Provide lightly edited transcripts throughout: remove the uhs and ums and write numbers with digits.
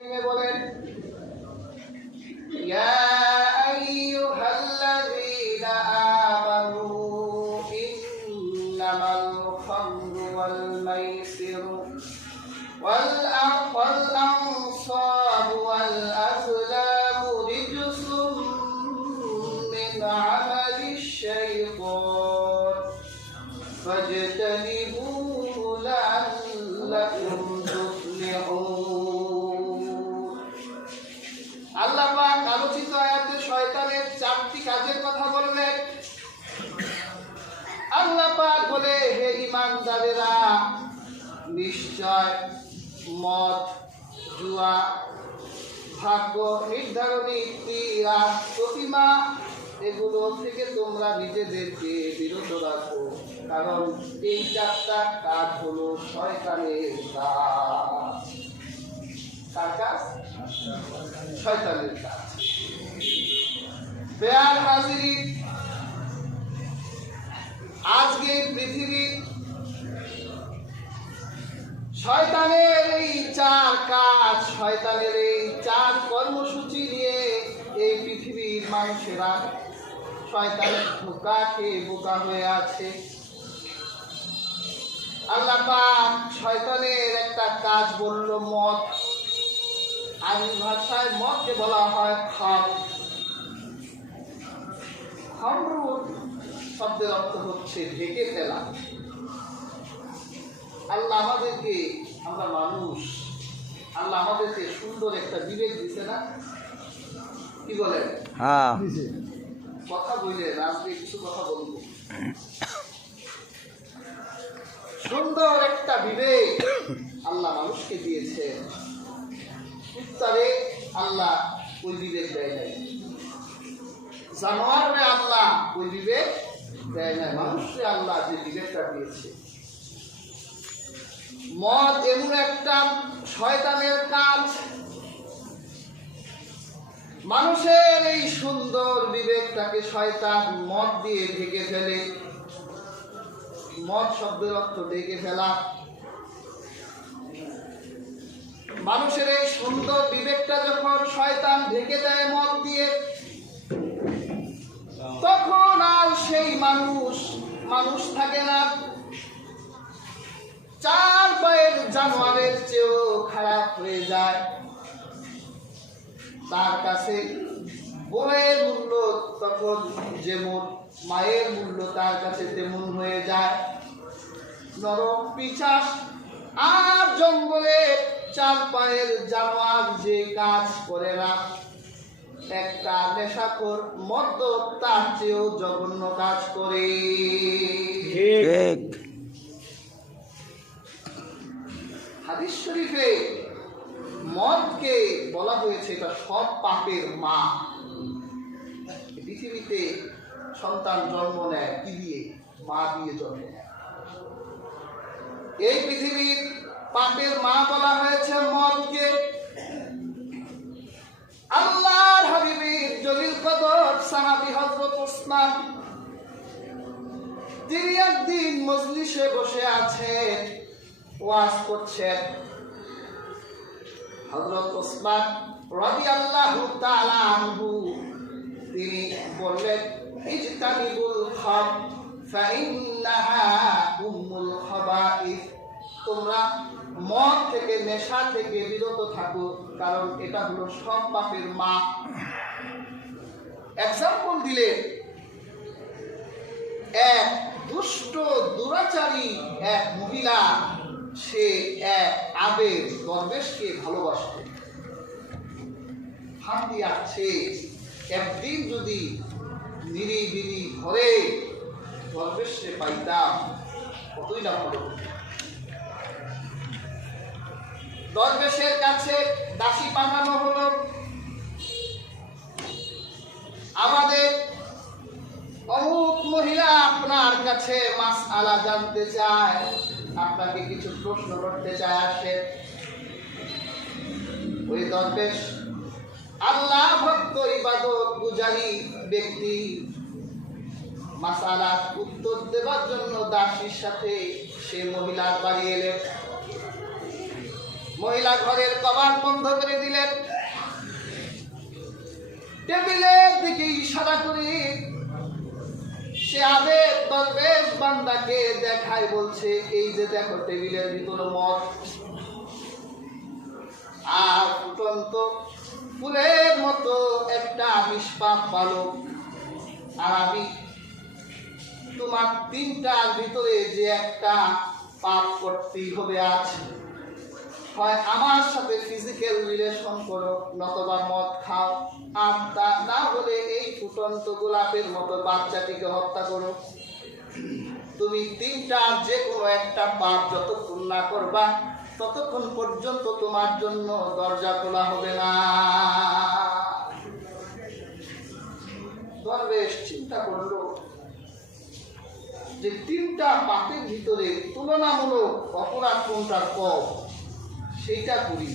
বলেন ইয়া আইয়ুহাল্লাযীনা আমানু ইন্নামাল খামরু ওয়াল মাইসিরু ওয়াল আনসাবু ওয়াল আযলামু রিজসুম মিন আমালিশ শাইতান ফাজতানিবুহু লাআল্লাকুম তুফলিহুন। আল্লাহ পাক আলোচিত আয়াতে শয়তানের চারটি কাজের কথা বললেন। আল্লাহ পাক বলে, হে ঈমানদারেরা, নিশ্চয় মদ, জুয়া, ভাগ্য নির্ধারণী তীর আর প্রতিমা এগুলো থেকে তোমরা নিজেদেরকে বিরত রাখো, কারণ এই চারটা কাজ হলো শয়তানের কাজ। কার কাজ? শয়তানের কাজ। বেয়ার হাজিরিন, আজকে পৃথিবী শয়তানের এই চার কাজ, শয়তানের এই চার কর্মসূচি নিয়ে এই পৃথিবীর মানুষেরা শয়তানের ধোঁকা খেয়ে বোকা হয়ে আছে। আল্লাহ পাক শয়তানের একটা কাজ বলল মদ। আরবি ভাষায় মদকে বলা হয় খামর। খামর শব্দের অর্থ হচ্ছে ঢেকে ফেলা। আল্লাহ আমাদেরকে, আমরা মানুষ, আল্লাহ আমাদেরকে সুন্দর একটা বিবেক দিছে না? কি বলেন? হ্যাঁ, কথা বললেন, আজকে কিছু কথা বলবো। সুন্দর একটা বিবেক আল্লাহ মানুষকে দিয়েছে। কুত্তারে আল্লাহ ওই বিবেক দেয় নাই, জানোয়ারে আল্লাহ ওই বিবেক দেয় নাই, মানুষকে আল্লাহ যে বিবেকটা দিয়েছে। মদ এমন একটা শয়তানের কাজ, মানুষের এই সুন্দর বিবেকটাকে শয়তান মদ দিয়ে ঢেকে ফেলে। মদ শব্দের অর্থ ঢেকে ফেলা। মানুষের এই সুন্দর বিবেকটা যখন শয়তান ঢেকে দেয় মদ দিয়ে, তখন আর সেই মানুষ থাকে না। চার পায়ের জানোয়ারের চেয়েও খারাপ হয়ে যায়। তার কাছে বউয়ের মূল্য তখন যেমন, মায়ের মূল্য তার কাছে তেমন হয়ে যায়। নরক পিশাচ আর জঙ্গলে চার পায়ের জানোয়ার যে কাজ করে না, একটা নেশাখোর মদ্য তার চেয়েও জঘন্য কাজ করে। হাদিস শরীফে মদকে বলা হয়েছে এটা সব পাপের মা। পৃথিবীতে সন্তান জন্ম নেয় কি দিয়ে? মা দিয়ে জন্ম নেয়। এই পৃথিবীর পাপের মা বলা হয়েছে মদকে। আল্লাহর হাবিবের জলিল কদর সাহাবী হযরত ওসমান, তিনি একদিন মজলিসে বসে আছেন, ওয়াজ করছেন। হযরত ওসমান রাদিয়াল্লাহু তাআলা আনহু তিনি বললেন, ইজতানিবুল খাম ফাইন্নাহা উম্মুল খাবাইস, তোমরা মদ থেকে, নেশা থেকে বিরত থাকো, কারণ এটা হলো সব পাপের মা। এক্সাম্পল দিলে, এক দুষ্ট দুরাচারী এক মহিলা, সে এক আবেগ দরবেশকে ভালোবাসত। ফাঁদি আছে, একদিন যদি নিরিবিলি ঘরে দরবেশে পাইতাম, কতই না ভালো। দরবেশের কাছে দাসী পাঠানো হলো, আমাদের অমুক মহিলা আপনার কাছে মাসআলা জানতে চায়, আপনাকে কিছু প্রশ্ন করতে চায়, আসে। ওই দরবেশ আল্লাহ ভক্ত ইবাদত গুজারি ব্যক্তি মাসআলার উত্তর দেওয়ার জন্য দাসীর সাথে সে মহিলার বাড়ি এলেন। মহিলা ঘরের কবাট বন্ধ করে দিলেন। টেবিলের দিকে ইশারা করে সে আবেগ দরবেশ বান্দাকে দেখায়, বলছে এই যে দেখো টেবিলের ভিতরে মদ, আর ফুটন্ত ফুলের মতো একটা নিষ্পাপ বালক, আর আমি তোমার তিনটার ভিতরে যে একটা পাপ করতেই হবে আজ, হয় আমার সাথে ফিজিক্যাল রিলেশন করো, নতবা মদ খাও, আর তা না হলে এই ফুটন্ত গোলাপের মতো বাচ্চাটিকে হত্যা করো। তুমি তিনটার যে কোনো একটা পাপ যতক্ষণ না করবা ততক্ষণ পর্যন্ত তোমার জন্য দরজা খোলা হবে না। দরবেশ চিন্তা করলো যে তিনটা পাপের ভিতরে তুলনামূলক অপরাধ কোনটা কম, সেইটা করি,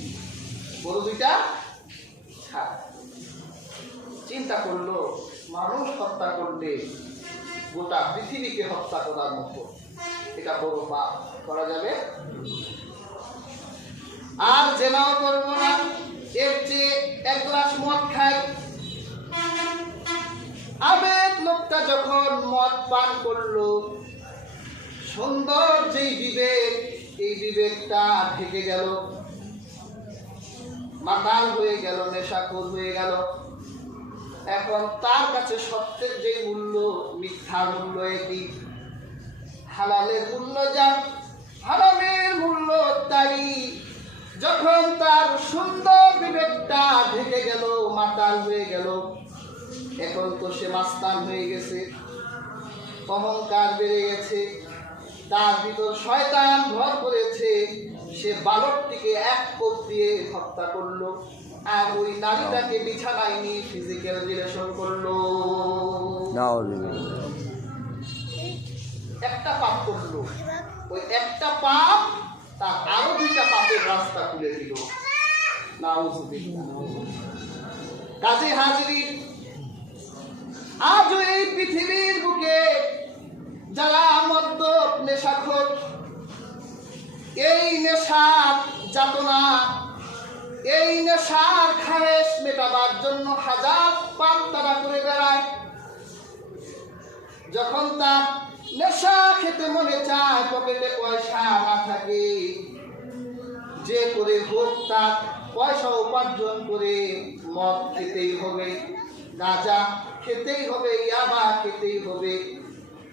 বড় দুইটা ছাড়। চিন্তা করলো মানুষ হত্যা করলে গোটা পৃথিবীকে হত্যা করার মতো, এটা বড় পাপ, করা যাবে। আর জেনাও করবো না, এর চেয়ে এক গ্লাস মদ খাই। আবেগ লোকটা যখন মদ পান করলো, সুন্দর যেই বিবেক, এই বিবেকটা ঢেকে গেল, মাতাল হয়ে গেল, নেশাখোর হয়ে গেল। এখন তার কাছে সত্যের যে মূল্য, মিথ্যার মূল্য একই, হালালের মূল্য যা, হারামের মূল্য তাই। যখন তার সুন্দর বিবেকটা ঢেকে গেল, মাতাল হয়ে গেল, এখন তো সে মাস্তান হয়ে গেছে, অহংকার বেড়ে গেছে, তার ভিতর শয়তান ভর করেছে। সে বালকটিকে এক কোপ দিয়ে হত্যা করলো, আর ওই নারীটাকে বিছানায় নিয়ে ফিজিক্যাল রিলেশন করলো। একটা পাপ করলো, ওই একটা পাপ তার আরো দুইটা পাপের রাস্তা খুলে দিল। কাজে হাজির, আজও এই পৃথিবীর বুকে যারা মদ্যপ নেশাখোর, এই নেশার যাতনা, এই নেশার খায়েশ মেটাবার জন্য হাজার পাপ তারা করে বেড়ায়। যখন তার নেশা খেতে মনে চায়, পকেটে পয়সা না থাকে, যে করে হোক তার পয়সা উপার্জন করে মদ খেতেই হবে, গাঁজা খেতেই হবে, ইয়াবা খেতেই হবে।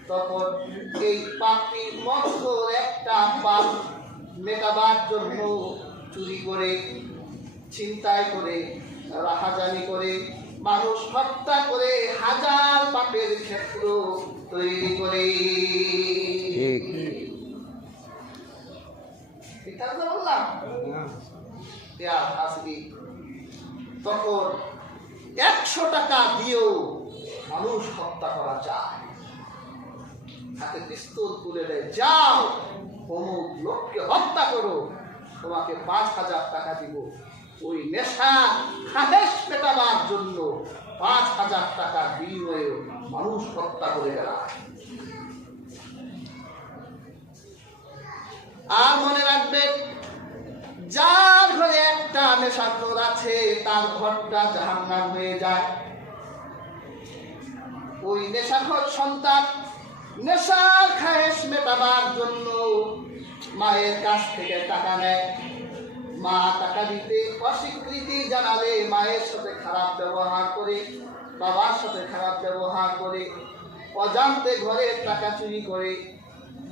তখন এই পাপি মৎসর একটা পাপ মেটাবার জন্য চুরি করে, ছিনতাই করে, রাহাজানি করে, মানুষ হত্যা করে হাজার পাপের ক্ষেত্র তৈরি করে। তখন 100 টাকা দিয়েও মানুষ হত্যা করা যায়। হাতে পিস্তল তুলে দেয়, যাও অমুক লোককে হত্যা করো, তোমাকে 5000 টাকা দিব। ওই নেশা খাদেশ পেটাবার জন্য 5000 টাকা বিনিময়ে মানুষ হত্যা করে বেড়ায়। আর মনে রাখবে, যার ঘরে একটা নেশাখোর আছে তার ঘরটা জাহান্নাম হয়ে যায়। ওই নেশাখোর সন্তান নেশার খায়েশ মেটাবার জন্য মায়ের কাছ থেকে টাকা নেয়, মা টাকা দিতে অস্বীকৃতি জানালে মায়ের সাথে খারাপ ব্যবহার করে, বাবার সাথে খারাপ ব্যবহার করে, অজান্তে ঘরের টাকা চুরি করে,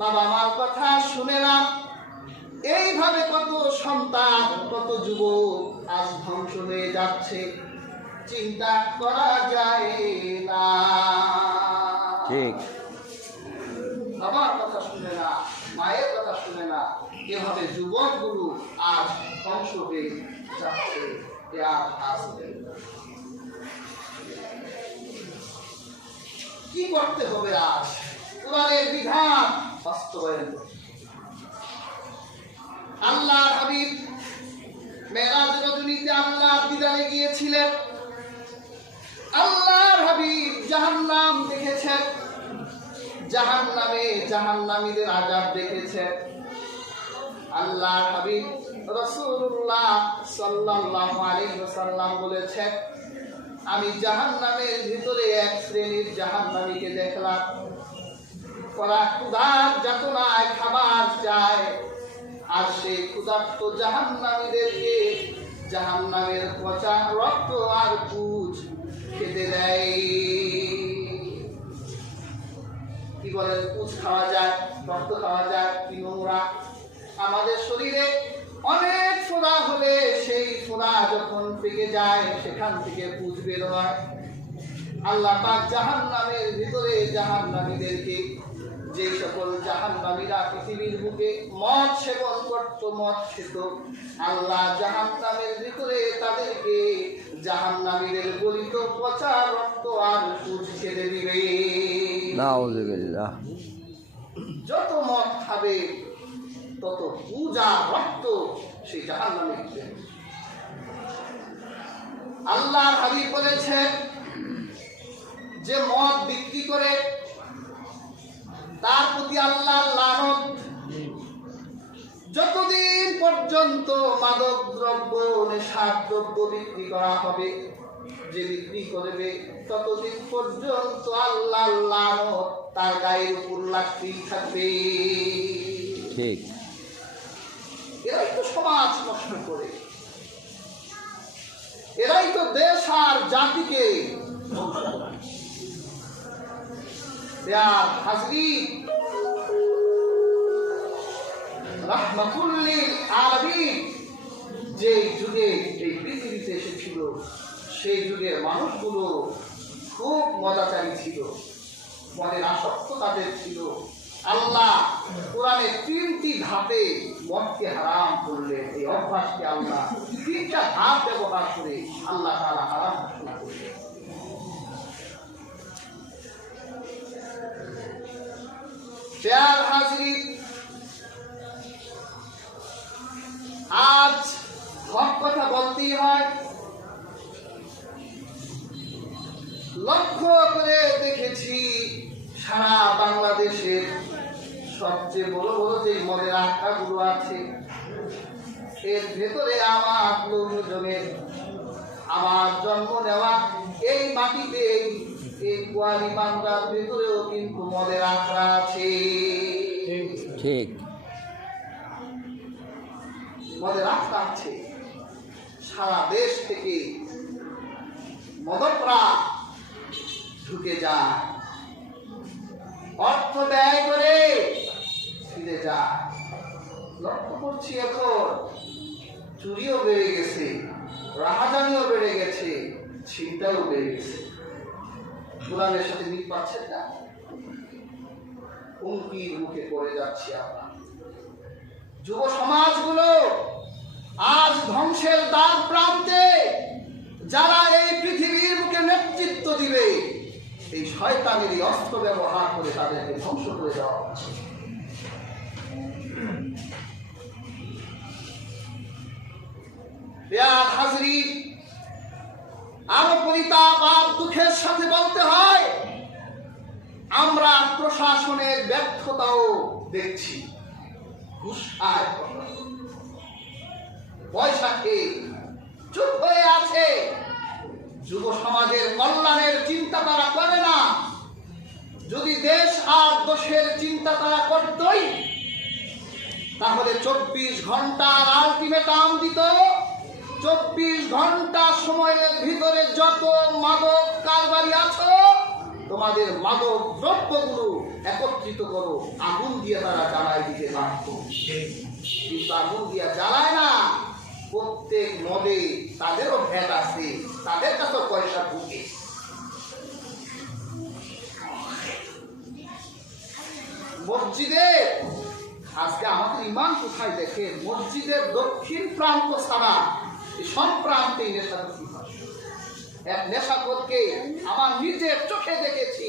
বাবা মার কথা শুনে না। এইভাবে কত সন্তান, কত যুবক আজ ধ্বংস হয়ে যাচ্ছে, চিন্তা করা যায় না। ঠিক, বাবার কথা শুনে না, মায়ের কথা শুনে না, এভাবে যুবকগুলো আজ ধ্বংস হয়ে যাচ্ছে। কি করতে হবে আজ? কোরআনের বিধান বাস্তবায়ন। আল্লাহর হাবিব মেরাজ রজনীতে আল্লাহর দিদারে গিয়েছিলেন। আল্লাহর হাবিব জাহান্নাম দেখেছেন, জাহান্নামে জাহান্নামীদের আযাব দেখেছেন। আল্লাহর হাবিব রাসূলুল্লাহ সাল্লাল্লাহু আলাইহি ওয়াসাল্লাম বলেছেন, আমি জাহান্নামের ভিতরে এক শ্রেণীর জাহান্নামীকে দেখলাম, ওরা ক্ষুধার যাতনায় খাবার চায়, আর সেই ক্ষুধার্ত জাহান্নামীদেরকে জাহান্নামের পচা রক্ত আর পুঁজ খেতে দেয়। কি বলেন, পুঁজ খাওয়া যায়, রক্ত খাওয়া যায়, কি নোংরা। আমাদের শরীরে অনেক ফোড়া হলে সেই ফোড়া যখন পেকে যায় সেখান থেকে পুঁজ বের হয়। আল্লাহ পাক জাহান্নামের ভিতরে জাহান্নামীদেরকে, যে সকল জাহান্নামীরা পৃথিবীর বুকে মদ সেবন করত, মদ খেত, আল্লাহ জাহান্নামের ভিতরে তাদেরকে জাহান্নামীদের গলিত পচা রক্ত আর পুঁজ খেতে দিবে। নাউযুবিল্লাহ। যত মদ খাবে তত পুঁজ আর রক্ত সেই জাহান্নামে দিবে। আল্লাহর হাবিব বলেছেন, যে মদ বিক্রি করে তার প্রতি আল্লাহর লানত। যতদিন পর্যন্ত মাদক দ্রব্য, নেশার দ্রব্য বিক্রি করা হবে, যে বিক্রি করবে ততদিন পর্যন্ত আল্লাহর লানত তার গায়ের উপর লাগতেই থাকবে। ঠিক। এরাই তো সমাজ নষ্ট করে, এরাই তো দেশ আর জাতিকে রাহমাতুল লিল আলামিন যে যুগে এই পৃথিবীতে এসেছিল, সেই যুগের মানুষগুলো খুব মজাচারী ছিল, মনের আসক্ত তাদের ছিল। আল্লাহ কোরআনে 3টি ধাপে মদকে হারাম করলেন। এই অভ্যাসকে আল্লাহ 3টা ধাপ ব্যবহার করে আল্লাহ তাআলা হারাম ঘোষণা করলেন। প্রিয় হাজরিন, আজ হক কথা বলতেই হয়। লক্ষ্য করে দেখেছি সারা বাংলাদেশের সবচেয়ে বড় বড় যে মদের আখড়াগুলো আছে, এর ভেতরে আমার লোকজনের, আমার জন্ম নেওয়া এই মাটিতে, এই কোয়ালি বাংলার ভেতরেও কিন্তু মদের আখড়া আছে। ঠিক, মদের আখড়া আছে। সারা দেশ থেকে মদকরা ঢুকে যায়, অর্থ ব্যয় করে ফিরে যায়। লক্ষ্য করছি এখন চুরিও বেড়ে গেছে, রাহাজানিও বেড়ে গেছে, ছিনতাইও বেড়ে গেছে। কোরআনের সাথে মিল পাচ্ছেন না? হুমকির মুখে পড়ে যাচ্ছি আমরা। যুব সমাজগুলো আজ ধ্বংসের দ্বার প্রান্তে। যারা এই পৃথিবীর মুখে নেতৃত্ব দিবে, এই শয়তানের অস্ত্র ব্যবহার করে তাদেরকে ধ্বংস করে দেওয়া হচ্ছে। হাজরিন, আরো পরিতাপ আর দুঃখের সাথে বলতে হয়, আমরা প্রশাসনের ব্যর্থতাও দেখছি। ঘুষ খায়, পয়সা খেয়ে চুপ হয়ে আছে। যুব সমাজের কল্যাণের চিন্তা তারা করে না। যদি দেশ আর দেশের চিন্তা তারা করতই, তাহলে 24 ঘন্টার আলটিমেটাম দিত। 24 ঘন্টা সময়ের ভিতরে যত মাদক কারবারি আছো, তোমাদের মাদক দ্রব্যগুলো একত্রিত করো, আগুন দিয়ে তারা জ্বালায় দিতে পারত। কিন্তু আগুন দিয়ে জ্বালায় না। প্রত্যেক মদে তাদেরও ভ্যাট আছে, তাদের কাছেও পয়সা ঢুকে। মসজিদে আজকে আমাদের ইমান কোথায় দেখেন? মসজিদের দক্ষিণ প্রান্ত ছাড়া সব প্রান্তে নেশাখোর। এক নেশাখোরকে আমার নিজের চোখে দেখেছি,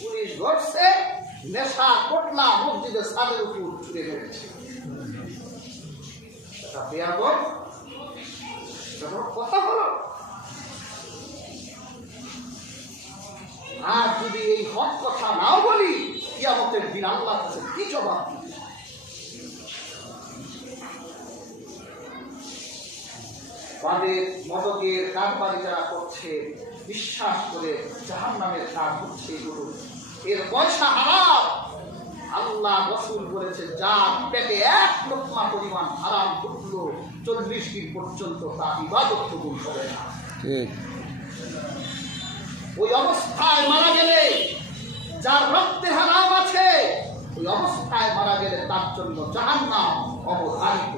পুলিশ ধরছে, নেশা কোটলা মসজিদের ছাদের উপর ছুড়ে মেরেছে। কথা হলো। আর যদি এই হক কথা নাও বলি, কিয়ামতের দিন আল্লাহর কাছে কি জবাব দিবে? বাঁধের মদকের কারবারি যারা করছে বিশ্বাস করে জাহান্নামের কাজ হচ্ছে এগুলো, এর পয়সা হারাম। আল্লাহ রাসূল বলেছে যার পেটে এক লোকমা পরিমাণ হারাম ঢুকলো 40 দিন পর্যন্ত তার ইবাদত কবুল হবে না। ওই অবস্থায় মারা গেলে, যার রক্তে হারাম আছে, ওই অবস্থায় মারা গেলে তার জন্য জাহান্নাম অবধারিত।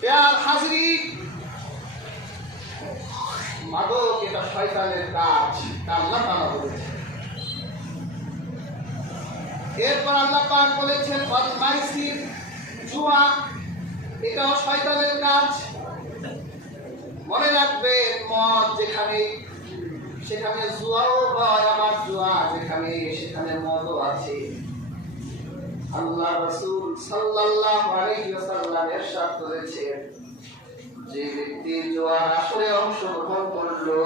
প্যার হাজরিন, মাদক এটা শয়তানের কাজ, আল্লাহ তাআলা বলেছেন। এরপর আল্লাহ পাক বলেছেন ওয়াল মাইসির, জুয়া এটাও শয়তানের কাজ। মনে রাখবে মদ যেখানে সেখানে জুয়াও হয়, আবার জুয়া যেখানে সেখানে মদও আছে। আল্লাহ রাসূল সাল্লাল্লাহু আলাইহি ওয়াসাল্লাম ইরশাদ করেছেন, যে ব্যক্তি জুয়ার আসরে অংশগ্রহণ করলো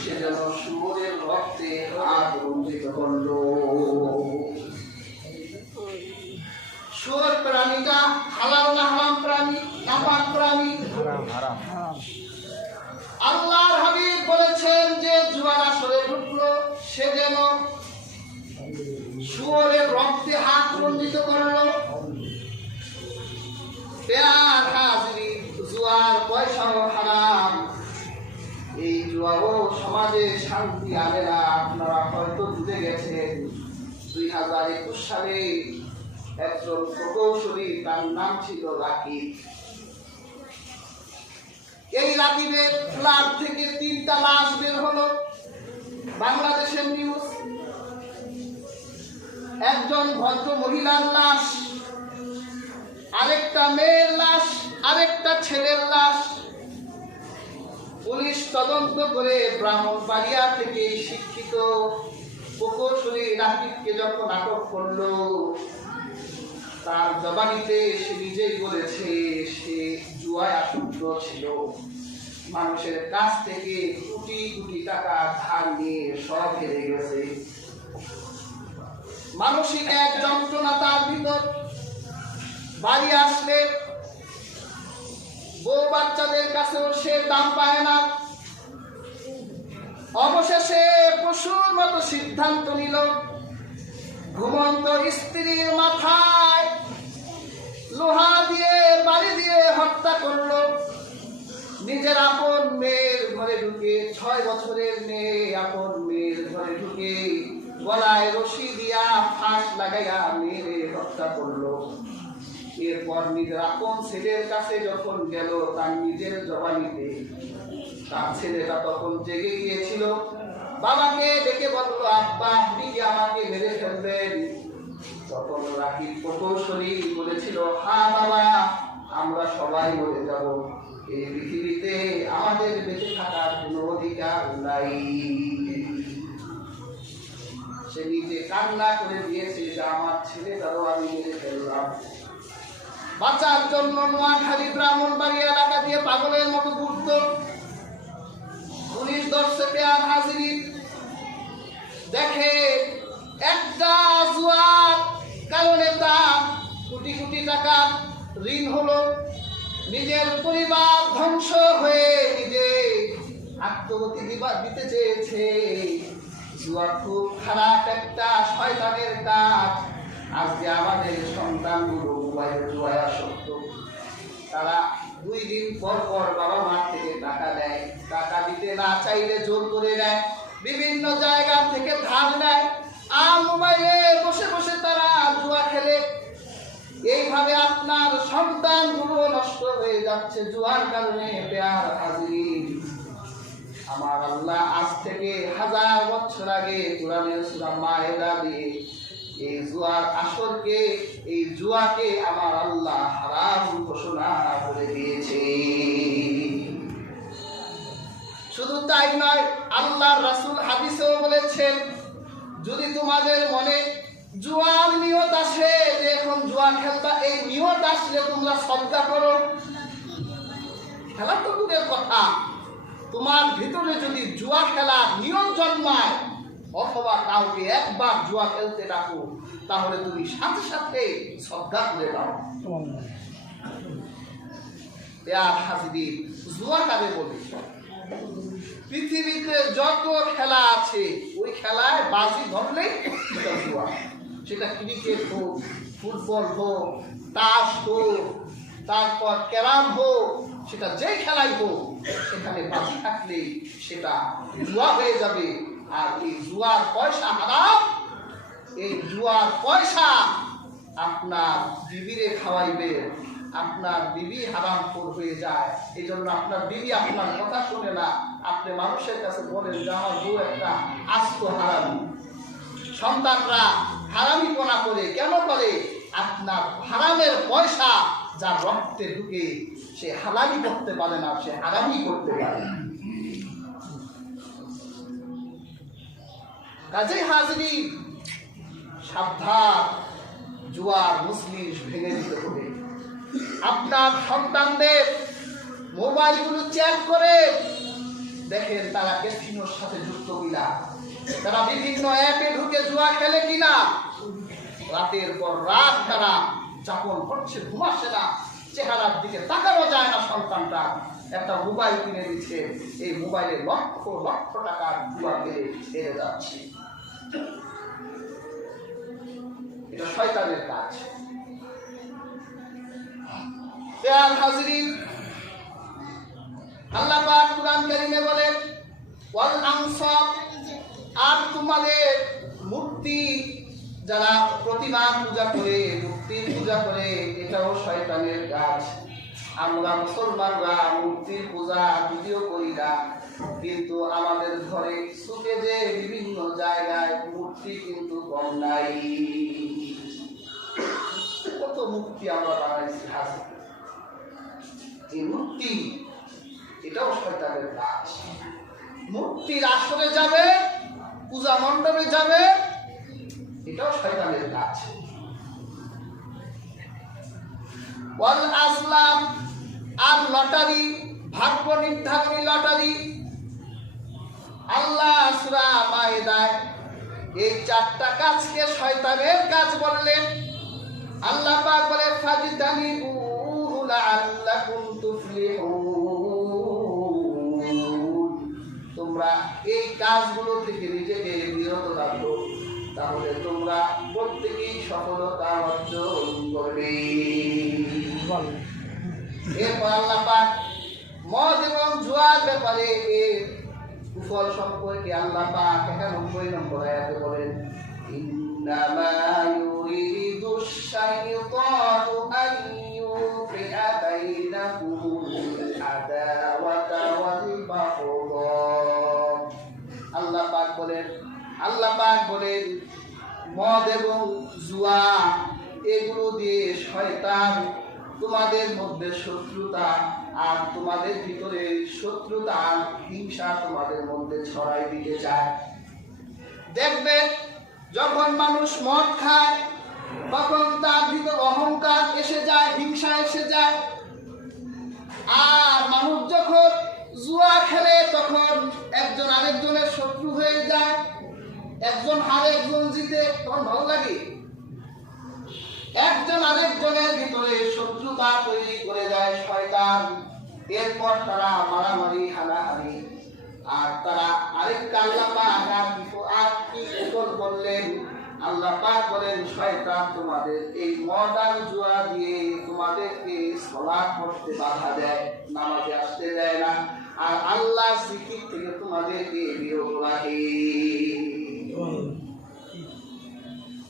সে যেন শুয়োরের রক্তে হাত রঞ্জিত করলো। শুয়োর প্রাণীটা হালাল না হারাম প্রাণী? নাপাক প্রাণী, হারাম। আল্লাহর হাবিব বলেছেন যে জুয়ার আসরে ঢুকলো সে যেন শুয়োরের রক্তে হাত রঞ্জিত করলো। প্যার হাজরিন, জুয়ার পয়সাও হারাম। এই জুয়াও সমাজে শান্তি আনে না। আপনারা হয়তো বুঝে গেছেন 2021 সালে একজন প্রকৌশলী, তার নাম ছিল রাকিব। এই রাকিবের ফ্ল্যাট থেকে 3টা লাশ বের হলো, বাংলাদেশের নিউজ। একজন ভদ্র মহিলার লাশ, আরেকটা মেয়ের লাশ, আরেকটা ছেলের লাশ। পুলিশ তদন্ত করে ব্রাহ্মণবাড়িয়া থেকে শিক্ষিত প্রকৌশলী রাকিবকে যখন আটক করলো, তার জবানিতে সে নিজেই বলেছে সে জুয়ায় আসক্ত ছিল। মানুষের কাছ থেকে কোটি কোটি টাকা ধার নিয়ে সব হেরে গেছে। মানসিক এক যন্ত্রণা তার ভিতর। বাড়ি আসলে বউ বাচ্চাদের কাছেও সে দাম পায় না। অবশেষে পশুর মতো সিদ্ধান্ত নিল, ঘুমন্ত স্ত্রীর মাথায় লোহা দিয়ে বাড়ি দিয়ে হত্যা করলো। নিজের আপন মেয়ের ঘরে ঢুকে, 6 বছরের মেয়ে আপন মেয়ের ঘরে ঢুকে গলায় রশি দিয়া ফাঁস লাগাইয়া মেরে হত্যা করলো। এরপর নিজের আপন ছেলের কাছে যখন গেল, তার নিজের জবানিতে তার ছেলেটা তখন জেগে গিয়েছিল। বাবাকে ডেকে বলল, আব্বা আপনি কি আমাকে মেরে ফেলবেন? তখন রাকিব প্রকৌশলী বলেছিল, হ্যাঁ বাবা, আমরা সবাই মরে যাব। এই পৃথিবীতে আমাদের বেঁচে থাকার কোনো অধিকার নাই। সে নিজে কান্না করে দিয়েছে যে আমার ছেলেটারও আমি মেরে ফেললাম। বাঁচার জন্য নোয়াখালী ব্রাহ্মণবাড়িয়া এলাকা দিয়ে পাগলের মতো ঘুরত। পুলিশ ধরছে প্যার হাজরিন। দেখে একটা জুয়ার কারণে তার কোটি কোটি টাকা ঋণ হলো। নিজের পরিবার ধ্বংস হয়ে নিজে আত্মগতি দিতে চেয়েছে। জুয়া খুব খারাপ একটা শয়তানের কাজ। আজকে আমাদের সন্তানগুলো মোবাইলে জুয়ায় আসক্ত। তারা 2 দিন পর পর বাবা মা থেকে টাকা দেয়, টাকা দিতে না চাইলে জোর করে দেয়, বিভিন্ন জায়গা থেকে ধার নেয়, আর মোবাইলে বসে বসে তারা জুয়া খেলে। এইভাবে আপনার সন্তানগুলো নষ্ট হয়ে যাচ্ছে জুয়ার কারণে। প্যার হাজরিন, আমার আল্লাহ আজ থেকে 1000 বছর আগে কোরআনের সূরা মায়েদা দিয়ে এই জুয়ার আসরকে, এই জুয়াকে আমার আল্লাহ হারাম ঘোষণা করে দিয়েছে। শুধু তাই নয়, আল্লাহর রাসূল হাদিসেও বলেছেন, যদি তোমাদের মনে জুয়ার নিয়ত আসে যে এখন জুয়া খেলবা, এই নিয়ত আসলে তোমরা সদকা করো। খেলা তো দূরের কথা, তোমার ভিতরে যদি জুয়া খেলা নিয়ত জন্মায় অথবা কাউকে একবার জুয়া খেলতে ডাকো, তাহলে তুমি সাথে সাথে শ্রদ্ধা করে দাও। হাজির, জুয়া কাকে বলে? পৃথিবীতে যত খেলা আছে ওই খেলায় বাজি ধরলেই সেটা জুয়া। সেটা ক্রিকেট হোক, ফুটবল হোক, তাস হোক, তারপর ক্যারাম হোক, সেটা যে খেলাই হোক, সেখানে বাজি থাকলে সেটা জুয়া হয়ে যাবে। আর এই জুয়ার পয়সা হারাম। এই জুয়ার পয়সা আপনার বিবিরে খাওয়াইবে, আপনার বিবি হারামখোর হয়ে যায়। এই জন্য আপনার বিবি আপনার কথা শুনে না। আপনি মানুষের কাছে বলেন যে আমার বউ একটা আস্ত হারামি। সন্তানরা হারামিপনা করে কেন করে? আপনার হারামের পয়সা যার রক্তে ঢুকে সে হালালি করতে পারে না, সে হারামি করতে পারে না। কাজেই হাজরিন, সাবধান, জুয়ার মুসলিশ ভেঙে দিতে হবে। আপনার সন্তানদের মোবাইলগুলো চেক করে দেখেন তারা ক্যাসিনোর সাথে যুক্ত কিনা, তারা বিভিন্ন অ্যাপে ঢুকে জুয়া খেলে কিনা। রাতের পর রাত তারা যাপন করছে, ঘুমাচ্ছে না, চেহারার দিকে তাকানো যায় না। সন্তানটা একটা মোবাইল কিনে দিচ্ছে, এই মোবাইলে লক্ষ লক্ষ টাকার জুয়া খেলে হেরে যাচ্ছে। এটা শয়তানের কাজ। হাজরিন, আল্লাহ পাক কুরআন কারীমে বলেন ওয়াল আনসাব, আর তোমাদের মূর্তি যারা প্রতিমা পূজা করে, মূর্তির পূজা করে, এটাও শয়তানের কাজ। আমরা মুসলমানরা মূর্তির পূজা যদিও করি না, কিন্তু আমাদের ঘরে সুখে যে বিভিন্ন জায়গায় মূর্তি কিন্তু কম নাই। কত মূর্তি আমরা বানাইছি। এই মূর্তি এটাও শয়তানের কাজ। মূর্তির আসরে যাবে, পূজা মণ্ডপে যাবে, এটাও শয়তানের কাজ। ওয়াল আজলাম, আর লটারি, ভাগ্য নির্ধারণী লটারি। আল্লাহ সূরা মায়েদায় এই চারটা কাজকে শয়তানের কাজ বললেন। আল্লাহ পাক বলে ফাজতানিবুহু লাআল্লাকুম তুফলিহুন, তোমরা এই কাজগুলো থেকে নিজেকে বিরত রাখো, তাহলে তোমরা প্রত্যেকেই সফলতা অর্জন করবে। এরপর আল্লাহ পাক মদ এবং জুয়ার ব্যাপারে এর কুফল সম্পর্কে আল্লাহ পাক 91 নম্বর আয়াতে বলেন ইন্নামা ইউরিদুশ শাইতানু আন ইউকিআ বাইনাকুমুল আদাওয়াতা ওয়াল বাগদা। আল্লাহ পাক বলেন মদ এবং জুয়া এগুলো দিয়ে শয়তান তোমাদের মধ্যে শত্রুতা আর তোমাদের ভিতরে শত্রুতা আর হিংসা তোমাদের মধ্যে ছড়াই দিতে চায়। দেখবেন যখন মানুষ মদ খায় তখন তার ভিতর অহংকার এসে যায়, হিংসা এসে যায়। আর মানুষ যখন জুয়া খেলে তখন একজন আরেকজনের শত্রু হয়ে যায়, একজন আরেকজন জিতে, তখন ভালো লাগে। একজন আরেকজনের ভিতরে শত্রুতা তৈরি করে দেয় শয়তান। এরপর তারা মারামারি, হানাহানি, আর তারা আরেকটা আল্লাহ পাক আর কি বললেন? আল্লাহ পাক বলেন শয়তান তোমাদের এই মদ আর জুয়া দিয়ে তোমাদেরকে সালাত পড়তে বাধা দেয়, নামাজে আসতে দেয় না, আর আল্লাহ জিকির থেকে তোমাদেরকে বিরত রাখে।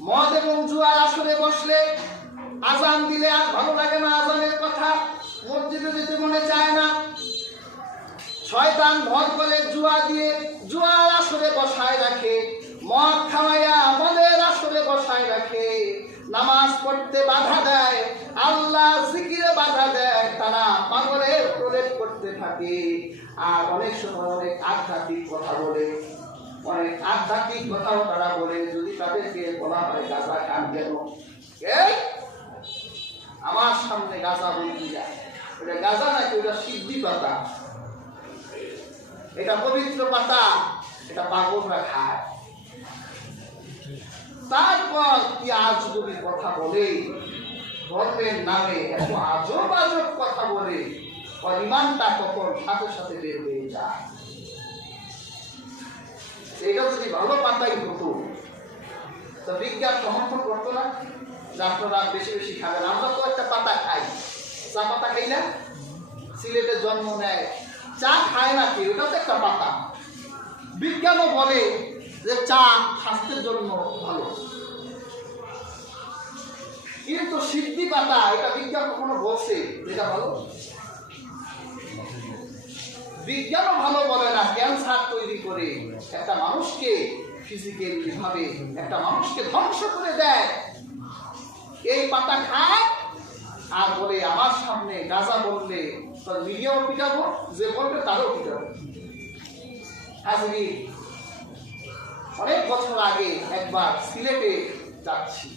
মদ এবং জুয়ার আসরে বসলে আজান দিলে আর ভালো লাগে না, আজানের কথা মসজিদে যেতে মনে চায় না। শয়তান ভর করে জুয়া দিয়ে জুয়ার আসরে বসায় রাখে, মদ খাওয়াইয়া মদের আসরে বসায় রাখে, নামাজ পড়তে বাধা দেয়, আল্লাহ জিকিরে বাধা দেয়। তারা পাগলের প্রলেপ করতে থাকে। আর অনেক সময় অনেক আধ্যাত্মিক কথা বলে, অনেক আধ্যাত্মিক কথাও তারা বলে। যদি তাদেরকে বলা হয় গাঁজা খান কেন, আমার সামনে গাঁজা বলতে যায়, ওটা গাঁজা নাকি ওটা সিদ্ধি পাতা, এটা পবিত্র পাতা, এটা পাগলরা খায়। তারপর কি আজগুবি কথা বলে, ধর্মের নামে এত আজব আজব কথা বলে, ইমানটা তখন সাথে সাথে বের হয়ে যায়। এটা যদি ভালো পাতাই হতো, তো বিজ্ঞান সমর্থন করতো না যে আপনারা বেশি বেশি খাবেন। আমরা তো একটা পাতা খাই, চা পাতা খাই না? সিলেটে জন্ম নেয়, চা খায় না কেউ, ওটা তো একটা পাতা। বিজ্ঞানও বলে যে চা স্বাস্থ্যের জন্য ভালো, কিন্তু সিদ্ধি পাতা এটা বিজ্ঞান কখনো বলছে এটা ভালো? বিজ্ঞানও ভালো বলে না। ক্যান্সার তৈরি করে একটা মানুষকে ফিজিক্যালি ভাবে একটা মানুষকে ধ্বংস করে দেয়। এই পাতা খায় আর বলে আমার সামনে গাঁজা বললে তার মিডিয়াও পিটাবো, যে বলবে তারও পিটাবো। আজকে অনেক বছর আগে একবার সিলেটে যাচ্ছি,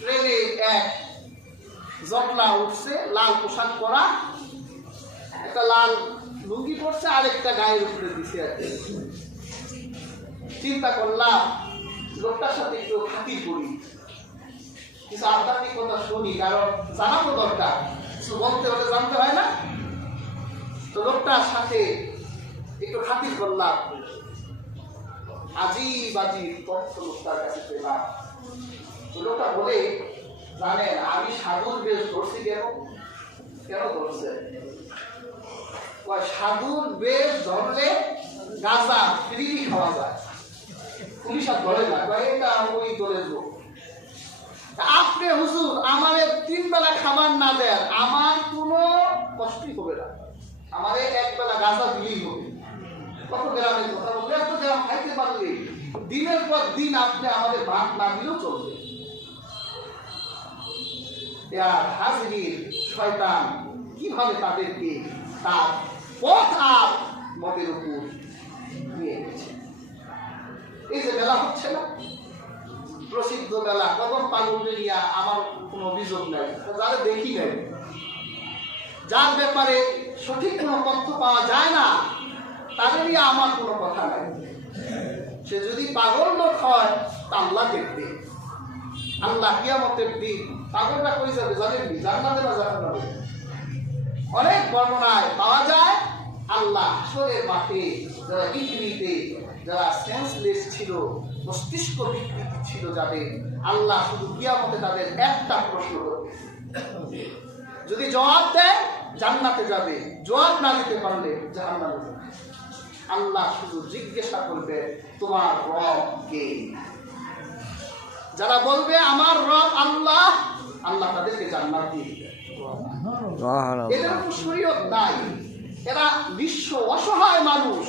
ট্রেনে এক জটলা উঠছে, লাল পোশাক পরা, একটা লাল লুঙ্গি পড়ছে, আরেকটা গায়ের উপরে দিছে আর কি। চিন্তা করলাম লোকটার সাথে একটু খাতির করি, কিছু আধ্যাত্মিক কথা শুনি, কারণ জানা তো দরকার, কিছু বলতে হলে জানতে হয় না। তো লোকটার সাথে একটু খাতির করলাম, আজিব আজিব তথ্য লোকটার কাছে পেলাম। তো লোকটা বলে, জানেন আমি সাধুর বেশ ধরছি কেন? কেন ধরছে? সাধুর বেশ ধরলে গাঁজা ফ্রি খাওয়া যায়, পুলিশ আর ধরে না, এটা ওই দলের লোক। আপনি হুজুর আমারে 3 বেলা খাবার না দেন, আমার কোনো কষ্টই হবে না, আমারে 1 বেলা গাঁজা দিলেই হবে। কত গ্রামের কথা বললে, এত গ্রাম খাইতে পারলে দিনের পর দিন আপনি আমাদের ভাত না দিলেও চলবে। হাজির শয়তান কিভাবে তাদেরকে তার পথ আর মতের উপর নিয়ে গেছে। এই যে মেলা হচ্ছে না, প্রসিদ্ধ মেলা, কদম পাগলকে নিয়ে আমার কোনো অভিযোগ নাই, যারা দেখি নাই, যার ব্যাপারে সঠিক কোনো তথ্য পাওয়া যায় না, তাদের নিয়ে আমার কোনো কথা নাই। সে যদি পাগল লোক হয় তা আল্লাহ দেখবে। আল্লাহ কিয়ামতের দিন পাগলটা কই যাবে জানেননি? জান্নাতে না জাহান্নামে? অনেক বর্ণনায় পাওয়া যায় আল্লাহ হাসরের মাঠে যারা পৃথিবীতে যারা সেন্সলেস ছিল, মস্তিষ্ক বিকৃত ছিল যাদের, আল্লাহ শুধু কিয়ামতে তাদের একটা প্রশ্ন করবে, যদি জবাব দেয় জান্নাতে যাবে, জবাব না দিতে পারলে জাহান্নামে যাবে। আল্লাহ শুধু জিজ্ঞাসা করবে তোমার রব কে? যারা বলবে আমার রব আল্লাহ, আল্লাহ তাদেরকে জান্নাত দিয়ে দিবে। এদের কোনো শরীয়ত নাই, এরা নিঃস্ব অসহায় মানুষ।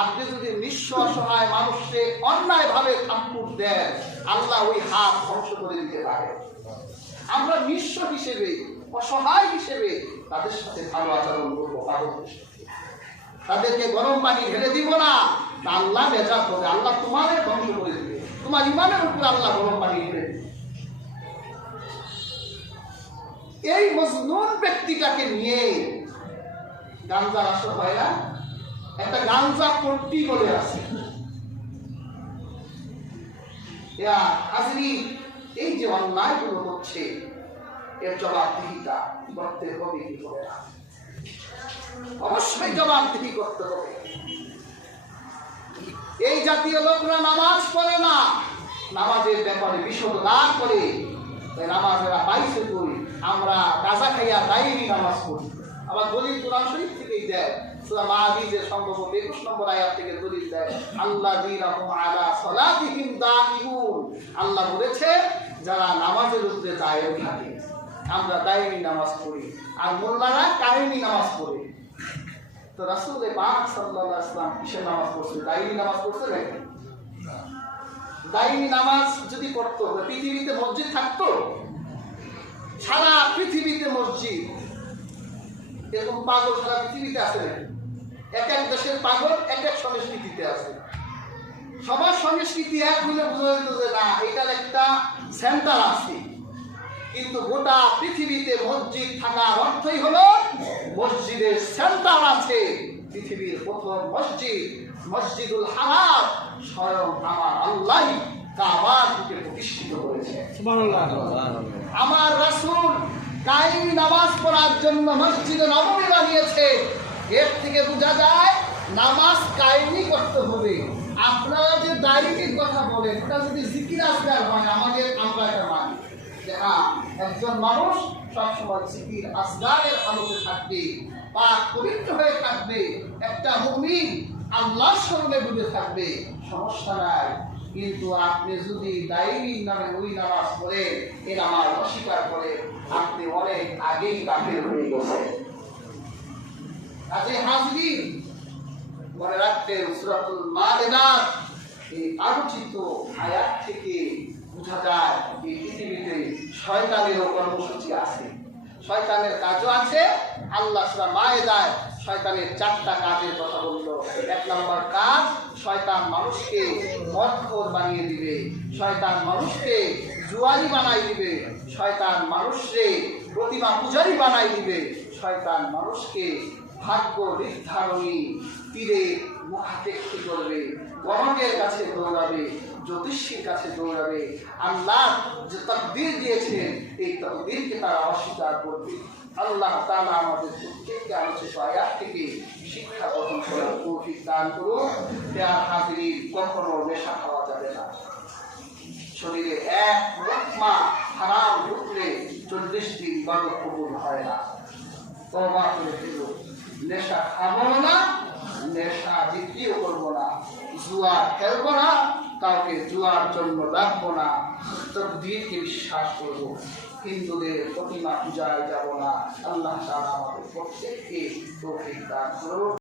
আপনি যদি নিঃস্ব অসহায় মানুষকে অন্যায় ভাবে থাপ্পড় দেন, আল্লাহ ওই হাত ধ্বংস করে দিতে পারে। আমরা নিঃস্ব হিসেবে, অসহায় হিসেবে তাদের সাথে ভালো আচরণ করবো, তাদেরকে গরম পানি ঢেলে দিব না, আল্লাহ বেজার হবে, আল্লাহ তোমাদের ধ্বংস করে দিবে, তোমার ইমানের উপর আল্লাহ গরম পানি ঢেলে দিবে। এই মজনুন ব্যক্তিটাকে নিয়ে গাঞ্জার আসর হয় না, একটা গাঞ্জা পট্টি বলে আছে। এই যে অন্যায়গুলো হচ্ছে, এর জবাবদিহিতা করতে হবে কি হবে না? অবশ্যই জবাবদিহি করতে হবে। এই জাতীয় লোকরা নামাজ পড়ে না, নামাজের ব্যাপারে বিশদ না করে নামাজেরা পাইছে করি, আমরা গাঁজা খাইয়া দায়ী নামাজ পড়ি। আবার দলিল কোরআন শরীফ থেকেই দেয়, সূরা মাআরিজের সম্ভবত 21 নম্বর আয়াত থেকে দলিল দেয়, আল্লাযীনা হুম আলা সালাতিহিম দাঈমুন। আল্লাহ বলেছে যারা নামাজের উপরে দায়ী থাকে, আমরা দায়ী নামাজ পড়ি, আর মোল্লারা কায়েমি নামাজ পড়ে। তো রাসূল পাক সাল্লাল্লাহু আলাইহি ওয়াসাল্লাম কিসের নামাজ পড়ছে? দায়ী নামাজ পড়ছে নাকি? দায়ী নামাজ যদি পড়তো পৃথিবীতে মসজিদ থাকতো? সারা পৃথিবীতে মসজিদ, এরকম পাগল সারা পৃথিবীতে আছে নাকি? এক এক দেশের পাগল এক এক সংস্কৃতিতে আছে। সবার সংস্কৃতি এক হলে বোঝা যেত যে না, এটার একটা সেন্টার আছে। কিন্তু গোটা পৃথিবীতে মসজিদ থাকার অর্থই হলো মসজিদের সেন্টার আছে। পৃথিবীর প্রথম মসজিদ, মসজিদুল হারাম, স্বয়ং আমার আল্লাহ কাবার বুকে প্রতিষ্ঠিত করেছে। আমার রাসূল কায়েমি নামাজ পড়ার জন্য মসজিদে নববী বানিয়েছে। এর থেকে বোঝা যায় নামাজ কায়েমি করতে হবে। আপনারা যে দায়িত্বের কথা বলেন, এটা যদি জিকির আজকার হয় আমরা এটা মানি যে একজন মানুষ সবসময় জিকির আসগারের আলোতে থাকবে, পাক পবিত্র হয়ে থাকবে, একটা মুমিন আল্লাহর স্মরণে ডুবে থাকবে, সমস্যা নাই। কিন্তু আপনি যদি দায়ীর নামে ওই নামাজ পড়েন, এই নামাজ অস্বীকার করে, আপনি অনেক আগেই কাফের হয়ে গেছেন। আজকে হাজির মনে রাখতেন সূরাতুল মাইদার এই আলোচিত আয়াত থেকে বোঝা যায় এই পৃথিবীতে শয়তানেরও কর্মসূচি আছে, শয়তানের কাজও আছে। আল্লাহ সূরা মাইদায় শয়তানের 4টা কাজের কথা বলল। 1 নম্বর কাজ, শয়তান মানুষকে মদখোর বানিয়ে দিবে, শয়তান মানুষকে জুয়ারি বানাই দিবে, শয়তান মানুষকে প্রতিমা পূজারী বানাই দিবে, শয়তান মানুষকে ভাগ্য নির্ধারণী তীরে মুখাপেক্ষী করবে, গণকের কাছে দৌড়াবে, জ্যোতিষীর কাছে দৌড়াবে। আল্লাহ যে তাকদীর দিয়েছেন এই তাকদীরকে তারা অস্বীকার করবে। আল্লাহ তাআলা আমাদের প্রত্যেককে আলোচিত আয়াত থেকে শিক্ষা গ্রহণ করার তৌফিক দান করুন। প্রিয় হাজিরিন, কখনো নেশা খাওয়া যাবে না। শরীরে এক লোকমা হারাম ঢুকলে 40 দিন ইবাদত কবুল হয় না। তওবা করে ফেলো। নেশা খাবো না, নেশা বিক্রিও করবো না, জুয়া খেলবো না, কাউকে জুয়ার জন্য ডাকবো না, তাকদীরকে বিশ্বাস করবো, হিন্দুদের প্রতিমা পূজায় যাব না। আল্লাহ তাআলা আমাদের প্রত্যেককে তৌফিক দান করুন।